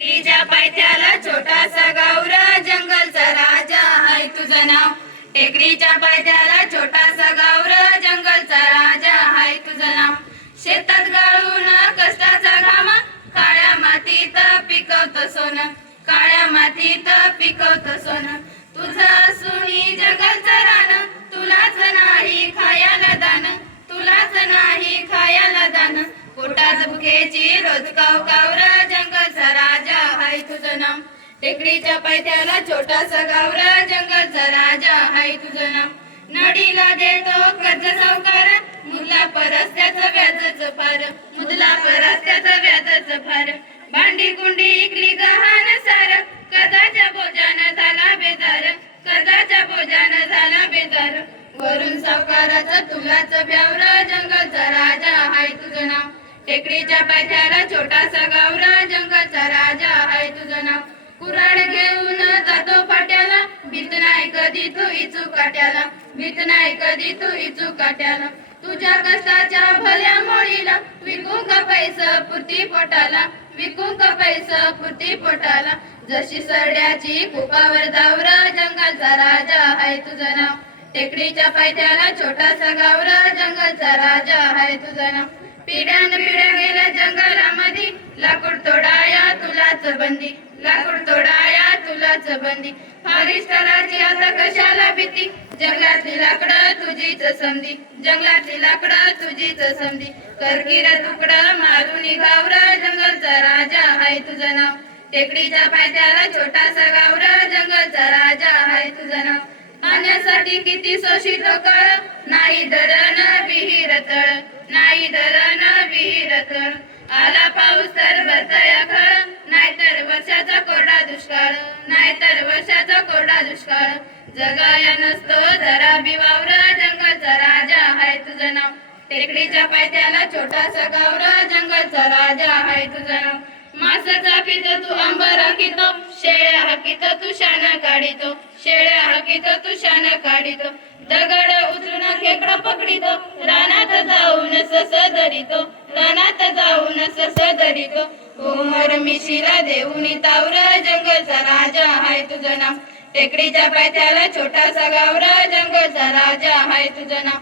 टेकडीच्या पायथ्याला छोटासा गावरा, जंगलचा राजा हाय तुझं नाव. टेकडीच्या पायथ्याला छोटासा गावरा, जंगलचा राजा हाय तुझं नाव. शेतात गाळून कष्टाचा घाम, काळ्या मातीत पिकवतो सोनं, काळ्या मातीत पिकवतो सोनं. तुझं असूनही जंगलचं रान, तुलाच नाही खायला दान, तुलाच नाही खायला दान. पोटात भुकेची रोज काव कावर, जंगलचा राजा हाय तुझं नाव. टेकडीच्या पायथ्याला छोटासा गावरा, जंगलचा राजा हाय तुझं नाव. नडीला देतो कर्ज सावकार, मुदला परस्त्याचं व्याजच फार, मुदला परस्त्याचं व्याजच फार. भांडी कुंडी इकली गहाण सार, कर्जाच्या बोजानं झाला बेजार, कर्जाच्या बोजानं झाला बेजार. वरून सावकाराचं तुलाच ब्यावर, जंगलचा राजा हाय तुझं नाव. टेकडीच्या पायथ्याला छोटासा गावरा, जंगलचा राजा हाय तुझं नाव. कुऱ्हाड घेऊन जातो फाट्याला, भीत नाही कधी तू इचू काट्याला, भीत नाही कधी तू इचू काट्याला. तुझ्या कष्टाच्या भल्या मोळीला, विकू का पैसा पुरती पोटाला, विकू का पैसा पुरती पोटाला. जशी सरड्याची कुपावर दावर, जंगलचा राजा हाय तुझं नाव. टेकडीच्या पायथ्याला छोटासा गावरा, जंगलचा राजा हाय तुझं नाव. पिढ्यान पिढ्या गेल्या जंगलामध्ये, लाकूड तोडाया तुलाच बंदी, लाकूड तोडाया तुलाच बंदी. फॉरेस्टराची आता कशाला भीती, जंगलातली लाकडं तुझीच समधी, जंगलातली लाकडं तुझीच समधी. करकीर तुकडं मारून घावरा, जंगलचा राजा हाय तुझं नाव. टेकडीच्या पायथ्याला छोटासा गावरा, जंगलचा राजा हाय तुझं नाव. पाण्यासाठी किती शोषित कळ, नाही धरण विहीर तळ, नाही धरण विहीर तळ. आला पाऊस तर भरतया खळ, नाहीतर वर्षाचा कोरडा दुष्काळ, नाहीतर वर्षाचा कोरडा दुष्काळ. जगाया नसतो जरा बी वावर, जंगलचा राजा हाय तुझं नाव. टेकडीच्या पायथ्याला छोटासा गावरा, जंगलचा राजा हाय तुझं नाव. मास चापितो तू आंब राखितो, शेळ्या हाकितो तू शान काढितो, शेळ्या हाकितो तू शान काढितो. दगड उचलून खेकडं पकडितो, रानात जाऊन सस धरितो, रानात जाऊन सस धरितो. उमर मिशीला देऊनी तावर, जंगलचा राजा हाय तुझं नाव. टेकडीच्या पायथ्याला छोटासा गावरा, जंगलचा राजा हाय तुझं नाव.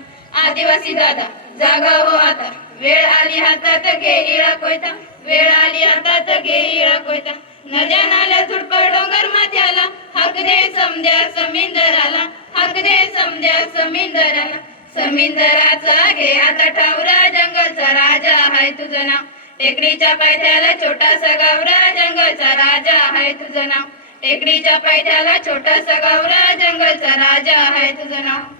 आदिवासी दादा जागा हो आता, वेळ आली हातात घे इळा कोयता, वेळ आली हातात घे इळा कोयता. नद्या नाल्या झुडपं डोंगर माथ्याला, हक दे समद्या समिंदराला, हक दे समद्या समिंदराला. समिंदराचा घे आता ठावरा, जंगलचा राजा हाय तुझं नाव. टेकडीच्या पायथ्याला छोटासा गावरा, जंगलचा राजा हाय तुझं नाव. टेकडीच्या पायथ्याला छोटासा गावरा, जंगलचा राजा हाय तुझं नाव.